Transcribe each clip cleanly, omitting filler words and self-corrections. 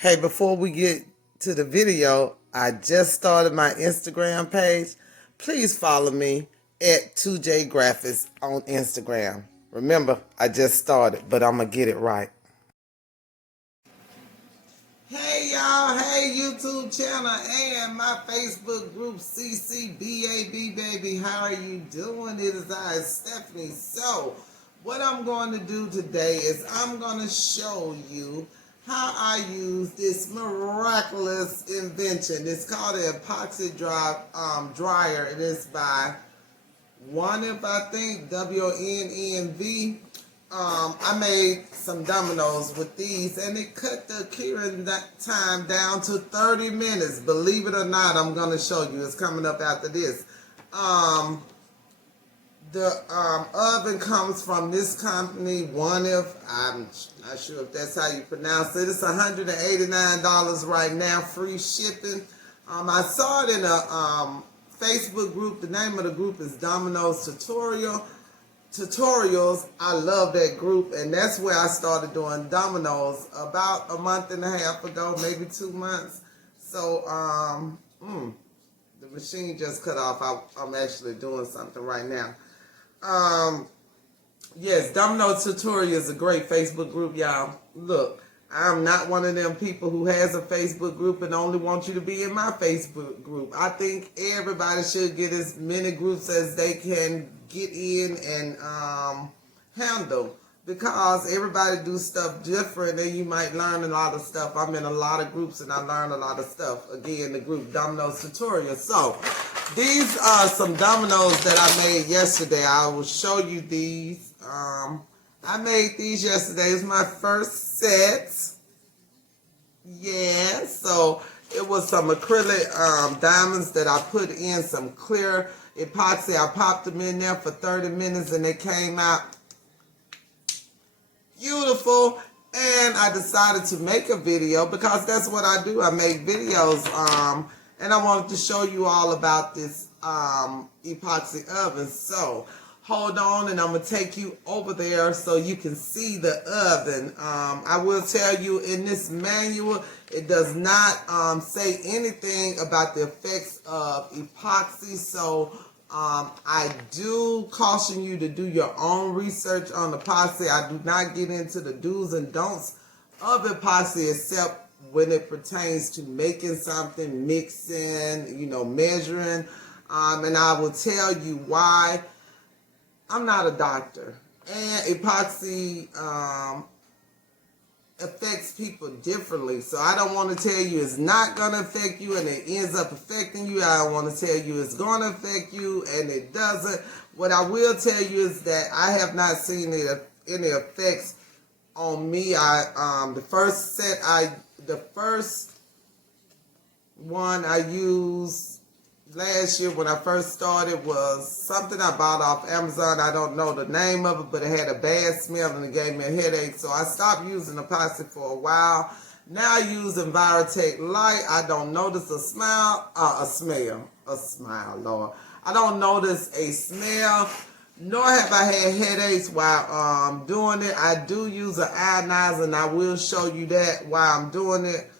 Hey, before we get to the video, I just started my Instagram page. Please follow me at 2J Graphix on Instagram. Remember, I just started, but I'm going to get it right. Hey y'all, hey YouTube channel and my Facebook group CCBAB baby. How are you doing? It is I, Stephanie. So, what I'm going to do today is I'm going to show you how I use this miraculous invention. It's called an epoxy dryer. It is by Wonenv, I think, WNENV. I made some dominoes with these, and it cut the curing time down to 30 minutes. Believe it or not, I'm going to show you. It's coming up after this. The oven comes from this company, Wonenv. I'm not sure if that's how you pronounce it. It's $189 right now, free shipping. I saw it in a Facebook group. The name of the group is Domino's Tutorials. I love that group, and that's where I started doing dominoes about a month and a half ago, maybe 2 months. So, the machine just cut off. I'm actually doing something right now. Yes, Domino's Tutorial is a great Facebook group, y'all. Look, I'm not one of them people who has a Facebook group and only want you to be in my Facebook group. I think everybody should get as many groups as they can get in and handle, because everybody do stuff different and you might learn a lot of stuff. I'm in a lot of groups and I learn a lot of stuff. Again, the group Domino's Tutorial. So these are some dominoes that I made yesterday. I will show you these. I made these yesterday. It's my first set. Yeah, so it was some acrylic diamonds that I put in some clear epoxy. I popped them in there for 30 minutes and they came out beautiful. And I decided to make a video because that's what I do. I make videos. And I wanted to show you all about this epoxy oven. So hold on, and I'm going to take you over there so you can see the oven. I will tell you, in this manual, it does not say anything about the effects of epoxy. So I do caution you to do your own research on epoxy. I do not get into the do's and don'ts of epoxy except when it pertains to making something, mixing, measuring. And I will tell you why. I'm not a doctor, and epoxy affects people differently. So I don't want to tell you it's not going to affect you and it ends up affecting you. I don't want to tell you it's going to affect you and it doesn't. What I will tell you is that I have not seen any effects on me. The first one I used last year when I first started was something I bought off Amazon. I don't know the name of it, but it had a bad smell and it gave me a headache. So I stopped using epoxy for a while. Now I use Envirotech Light. I don't notice a smell, Lord. I don't notice a smell, nor have I had headaches while doing it. I do use an ionizer, and I will show you that while I'm doing it.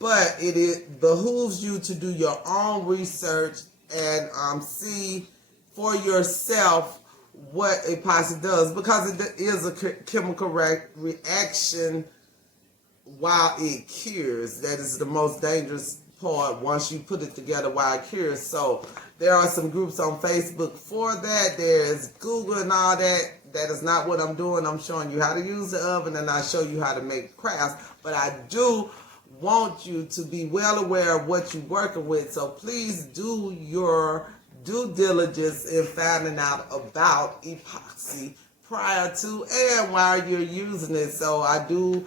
But it behooves you to do your own research and see for yourself what epoxy does, because it is a chemical reaction while it cures. That is the most dangerous part once you put it together while it cures. So there are some groups on Facebook for that. There's Google and all that. That is not what I'm doing. I'm showing you how to use the oven and I show you how to make crafts. But I do want you to be well aware of what you're working with. So please do your due diligence in finding out about epoxy prior to and while you're using it. So I do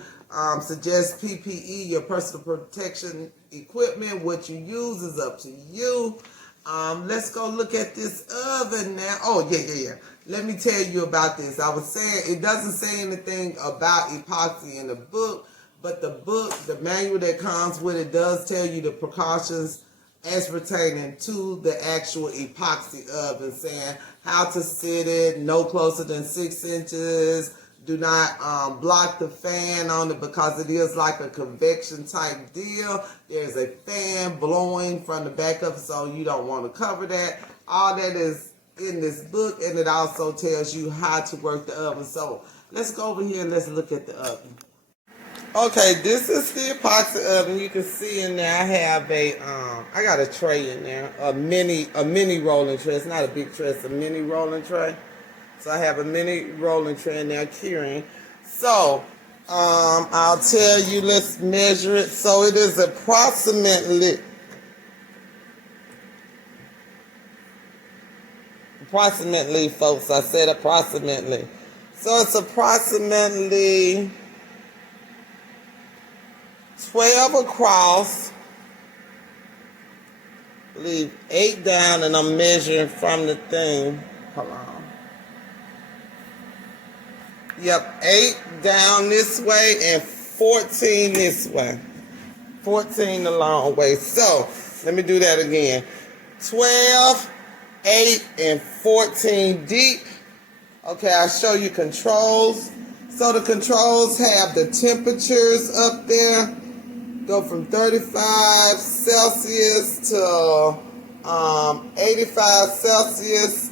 suggest PPE, your personal protection equipment. What you use is up to you. Let's go look at this oven now. Oh, yeah. Let me tell you about this. I was saying it doesn't say anything about epoxy in the book, but the manual that comes with it does tell you the precautions as pertaining to the actual epoxy oven, saying how to sit it, no closer than 6 inches, Do not block the fan on it because it is like a convection type deal. There's a fan blowing from the back of it, so you don't want to cover that. All that is in this book, and it also tells you how to work the oven. So let's go over here and let's look at the oven. Okay, this is the epoxy oven. You can see in there I have a I got a tray in there, a mini rolling tray. It's not a big tray, it's a mini rolling tray. So I have a mini rolling tray in there curing. So I'll tell you, let's measure it. So it is approximately, folks, I said approximately. So it's approximately 12 across, leave 8 down, and I'm measuring from the thing. Hold on. Yep, 8 down this way and 14 this way. 14 the long way. So, let me do that again. 12, 8, and 14 deep. Okay, I'll show you controls. So the controls have the temperatures up there. Go from 35 Celsius to 85 Celsius.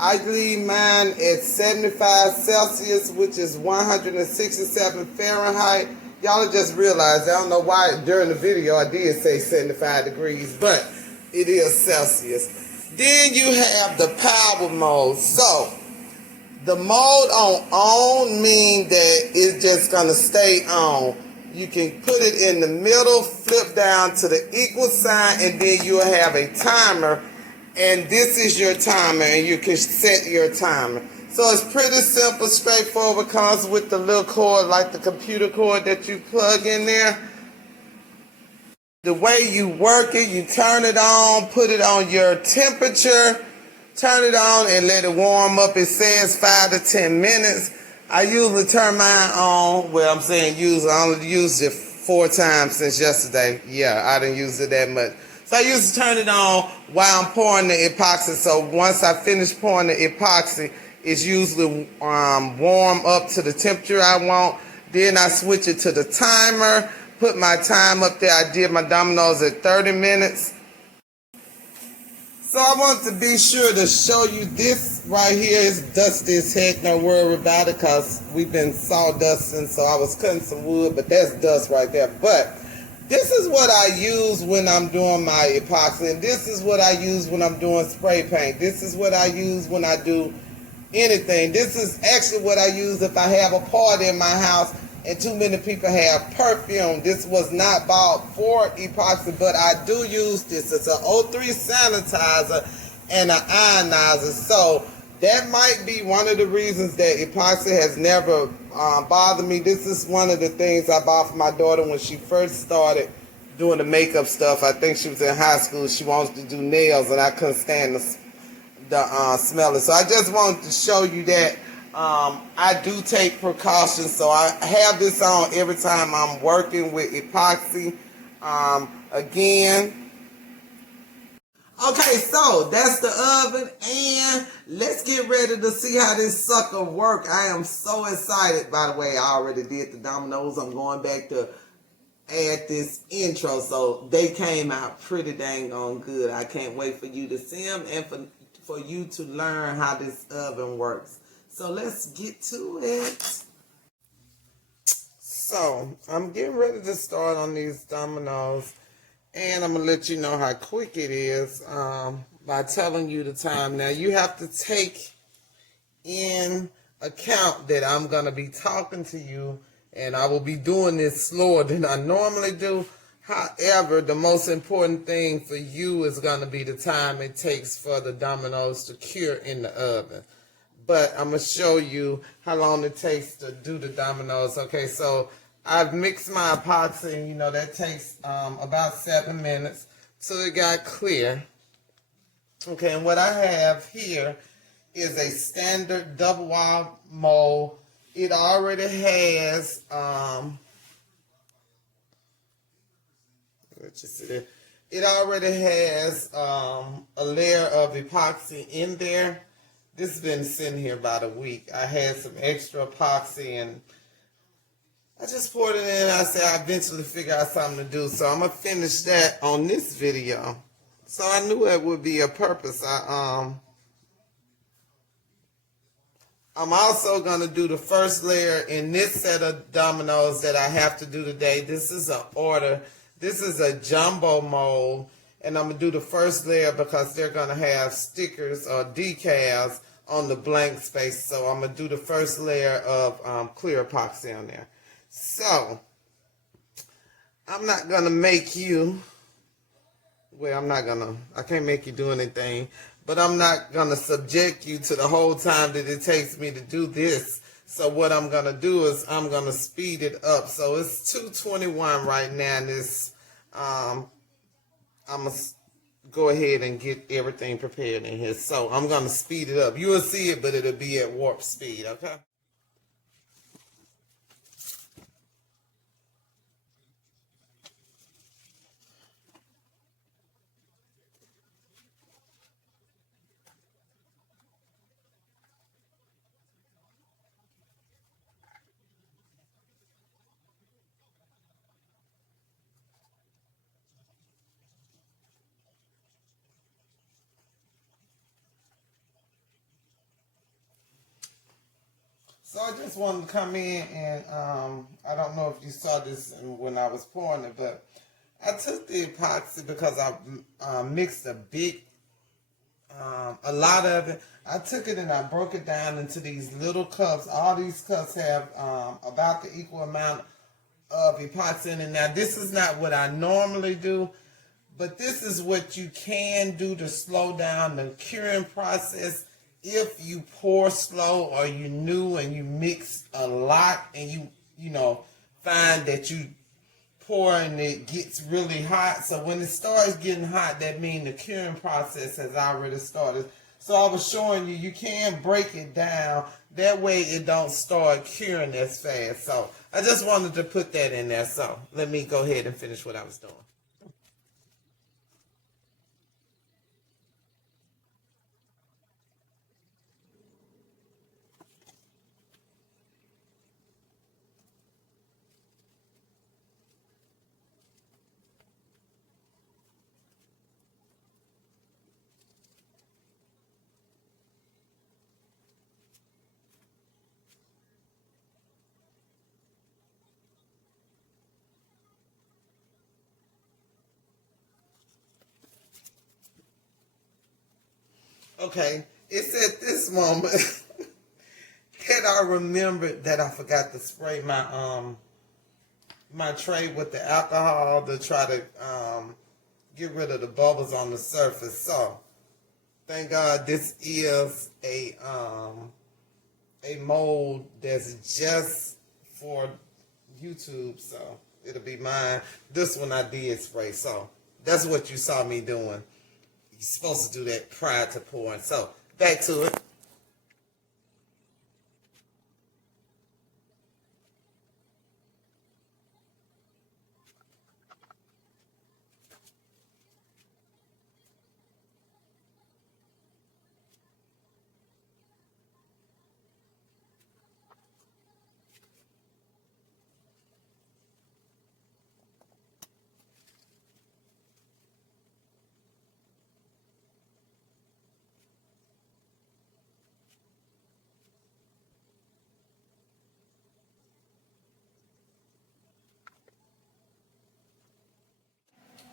I leave mine at 75 Celsius, which is 167 Fahrenheit. Y'all just realized, I don't know why during the video I did say 75 degrees, but it is Celsius. Then you have the power mode. So, the mode on means that it's just going to stay on. You can put it in the middle, flip down to the equal sign, and then you'll have a timer. And this is your timer, and you can set your timer. So it's pretty simple, straightforward. Comes with the little cord, like the computer cord that you plug in there. The way you work it, you turn it on, put it on your temperature, turn it on and let it warm up. It says 5 to 10 minutes. I usually turn mine on, well, I'm saying use, I only used it 4 times since yesterday. Yeah, I didn't use it that much. So I used to turn it on while I'm pouring the epoxy. So once I finish pouring the epoxy, it's usually warm up to the temperature I want. Then I switch it to the timer, put my time up there. I did my dominoes at 30 minutes. So I want to be sure to show you this right here. It's dusty as heck, no worry about it, because we've been sawdusting, so I was cutting some wood, but that's dust right there. But this is what I use when I'm doing my epoxy, and this is what I use when I'm doing spray paint. This is what I use when I do anything. This is actually what I use if I have a party in my house and too many people have perfume. This was not bought for epoxy, but I do use this. It's an O3 sanitizer and an ionizer. So that might be one of the reasons that epoxy has never bothered me. This is one of the things I bought for my daughter when she first started doing the makeup stuff. I think she was in high school. She wanted to do nails, and I couldn't stand the smell it. So I just wanted to show you that I do take precautions. So I have this on every time I'm working with epoxy. Again. Okay, so that's the oven, and let's get ready to see how this sucker work. I am so excited. By the way, I already did the dominoes. I'm going back to add this intro, so they came out pretty dang on good. I can't wait for you to see them and for you to learn how this oven works. So let's get to it. So I'm getting ready to start on these dominoes. And I'm going to let you know how quick it is by telling you the time. Now, you have to take in account that I'm going to be talking to you, and I will be doing this slower than I normally do. However, the most important thing for you is going to be the time it takes for the dominoes to cure in the oven. But I'm going to show you how long it takes to do the dominoes. Okay, so I've mixed my epoxy, and you know that takes about 7 minutes till it got clear. Okay, and what I have here is a standard double wall mold. It already has it already has a layer of epoxy in there. This has been sitting here about a week. I had some extra epoxy and I just poured it in. I said I eventually figure out something to do. So I'm going to finish that on this video. So I knew it would be a purpose. I'm also going to do the first layer in this set of dominoes that I have to do today. This is an order. This is a jumbo mold. And I'm going to do the first layer because they're going to have stickers or decals on the blank space. So I'm going to do the first layer of clear epoxy on there. So I'm not going to make you, well, I can't make you do anything. But I'm not going to subject you to the whole time that it takes me to do this. So what I'm going to do is I'm going to speed it up. So it's 2:21 right now. And it's, I'm going to go ahead and get everything prepared in here. So I'm going to speed it up. You will see it, but it'll be at warp speed, okay? So I just wanted to come in and I don't know if you saw this when I was pouring it, but I took the epoxy because I mixed a lot of it. I took it and I broke it down into these little cups. All these cups have about the equal amount of epoxy in it. Now this is not what I normally do, but this is what you can do to slow down the curing process. If you pour slow or you new and you mix a lot and you know find that you pour and it gets really hot. So when it starts getting hot, that means the curing process has already started. So I was showing you can break it down. That way it don't start curing as fast. So I just wanted to put that in there. So let me go ahead and finish what I was doing. Okay, it's at this moment that I remembered that I forgot to spray my tray with the alcohol to try to get rid of the bubbles on the surface. So thank God this is a mold that's just for YouTube, so it'll be mine. This one I did spray, so that's what you saw me doing. You're supposed to do that prior to pouring. So back to it.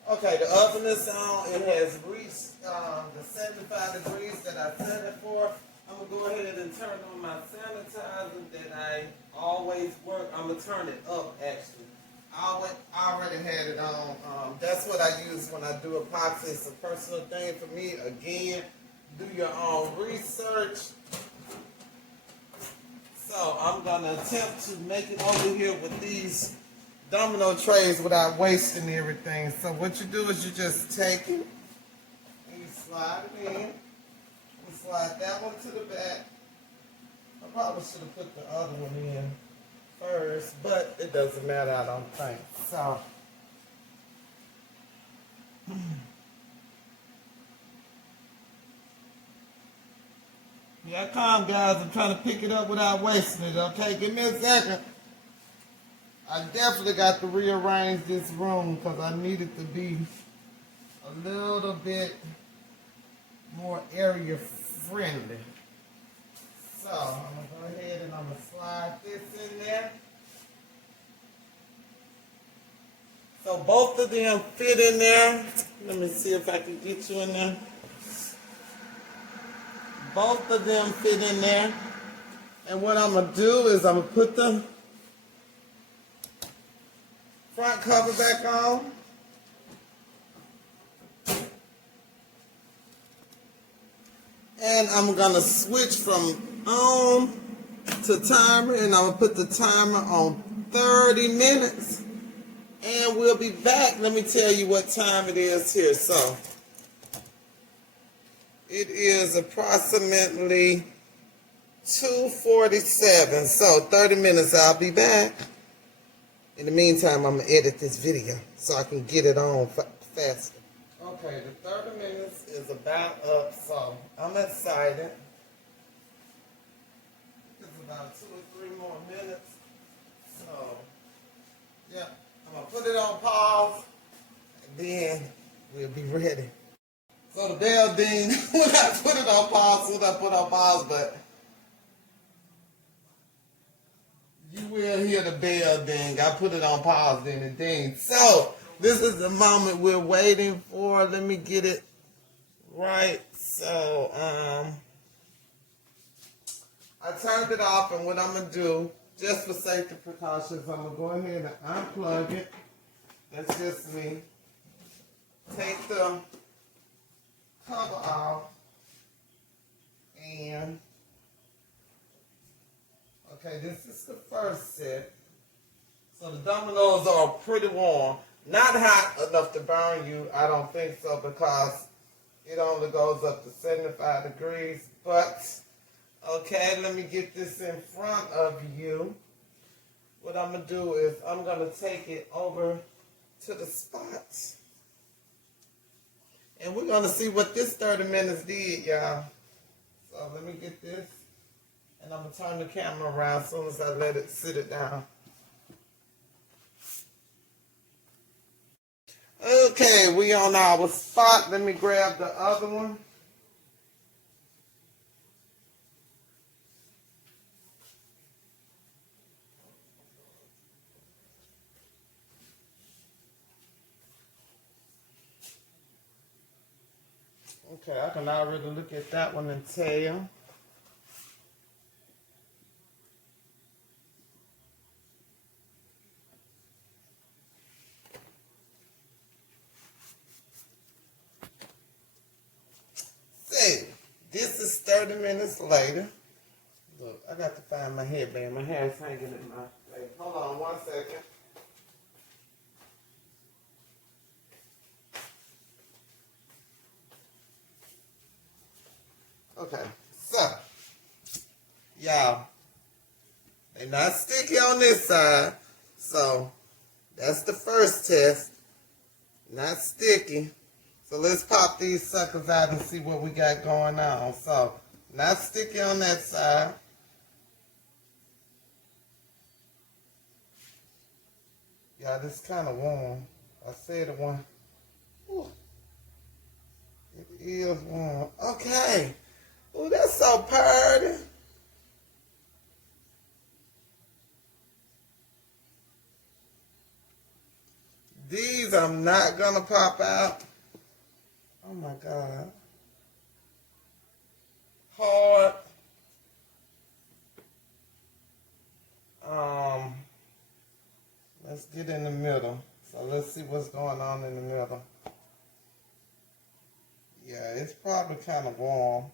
Okay, the oven is on. It has reached the 75 degrees that I set it for. I'm going to go ahead and turn on my sanitizer that I always work. I'm going to turn it up, actually. I already had it on. That's what I use when I do epoxy. It's a personal thing for me. Again, do your own research. So I'm going to attempt to make it over here with these domino trays without wasting everything. So what you do is you just take it and you slide it in. You slide that one to the back. I probably should have put the other one in first, but it doesn't matter, I don't think. So Here I come, guys. I'm trying to pick it up without wasting it, okay? Give me a second. I definitely got to rearrange this room because I need it to be a little bit more area friendly. So, I'm going to go ahead and I'm going to slide this in there. So both of them fit in there. Let me see if I can get you in there. Both of them fit in there. And what I'm going to do is I'm going to put the front cover back on. And I'm going to switch from on to timer. And I'm going to put the timer on 30 minutes. And we'll be back. Let me tell you what time it is here. So, it is approximately 2:47. So, 30 minutes, I'll be back. In the meantime, I'm going to edit this video so I can get it on faster. Okay, the 30 minutes is about up, so I'm excited. It's about 2 or 3 more minutes. So, yeah. I'm going to put it on pause, and then we'll be ready. So the bell ding, when I put it on pause, but you will hear the bell ding. I put it on pause, then it ding. So this is the moment we're waiting for. Let me get it right. So I turned it off, and what I'm going to do, just for safety precautions, I'm going to go ahead and unplug it. That's just me. Take the cover off. And, okay, this is the first set. So the dominoes are pretty warm. Not hot enough to burn you, I don't think so, because it only goes up to 75 degrees. But, okay, let me get this in front of you. What I'm going to do is I'm going to take it over to the spots. And we're going to see what this 30 minutes did, y'all. So let me get this. And I'm going to turn the camera around as soon as I let it sit it down. Okay, we on our spot. Let me grab the other one. Okay, I can already look at that one and tell. See, this is 30 minutes later. Look, I got to find my headband. My hair is hanging in my face. Hold on 1 second. Okay, so, y'all, they not sticky on this side, so that's the first test, not sticky. So let's pop these suckers out and see what we got going on. So, not sticky on that side. Yeah, this is kind of warm. I said it one. Ooh, it is warm. Okay. Oh, that's so pretty. These I'm not gonna pop out. Oh my God. Hard. Let's get in the middle. So let's see what's going on in the middle. Yeah, it's probably kind of warm.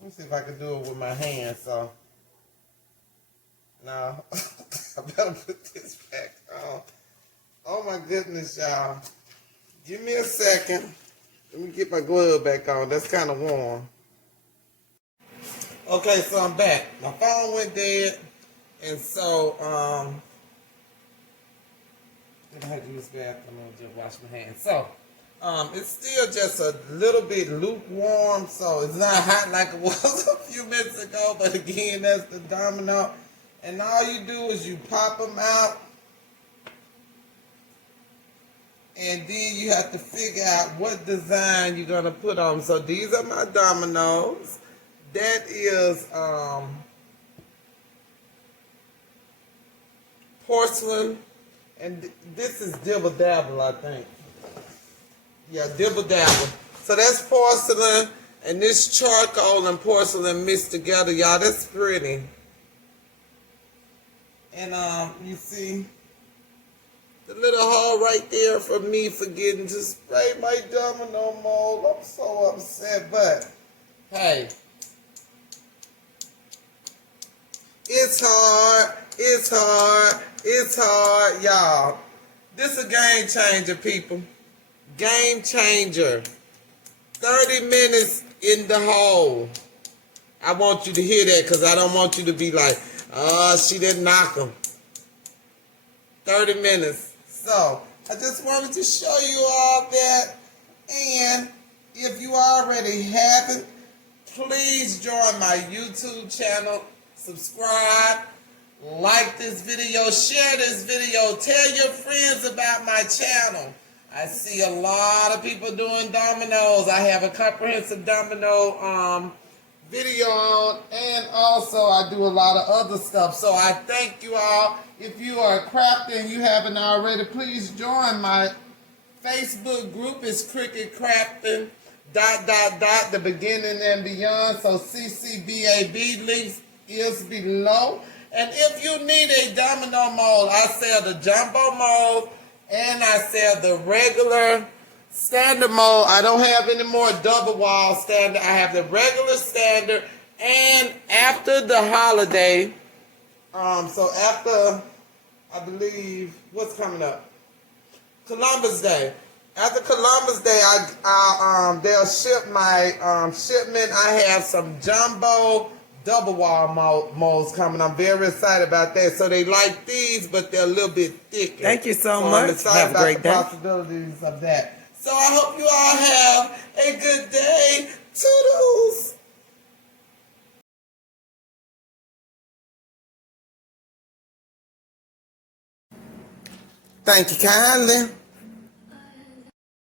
Let me see if I can do it with my hands. So, no, I better put this back on. Oh my goodness, y'all. Give me a second. Let me get my glove back on. That's kind of warm. Okay, so I'm back. My phone went dead. And so, I had to use the bathroom and just wash my hands. So, It's still just a little bit lukewarm, so it's not hot like it was a few minutes ago. But again, that's the domino. And all you do is you pop them out. And then you have to figure out what design you're going to put on. So these are my dominoes. That is porcelain. And this is Dibble Dabble, I think. Yeah, Dibble Dabble. So that's porcelain. And this charcoal and porcelain mixed together. Y'all, that's pretty. And you see the little hole right there for me forgetting to spray my domino mold. I'm so upset, but hey, it's hard, it's hard, it's hard, y'all. This is a game changer, people. Game changer. 30 minutes in the hole. I want you to hear that because I don't want you to be like, oh, she didn't knock him. 30 minutes. So, I just wanted to show you all that. And if you already haven't, please join my YouTube channel. Subscribe. Like this video. Share this video. Tell your friends about my channel. I see a lot of people doing dominoes. I have a comprehensive domino video on, and also I do a lot of other stuff. So I thank you all. If you are a crafter and you haven't already, please join my Facebook group. It's Cricket Crafting ... the beginning and beyond. So CCBAB links is below. And if you need a domino mold, I sell the jumbo mold and I sell the regular standard mold. I don't have any more double wall standard. I have the regular standard. And after the holiday, so after, I believe, what's coming up? Columbus Day. After Columbus Day, they'll ship my shipment. I have some jumbo double wall molds coming. I'm very excited about that. So they like these, but they're a little bit thicker. Thank you so much. I'm excited have a great day. Possibilities of that. So I hope you all have a good day. Toodles. Thank you kindly.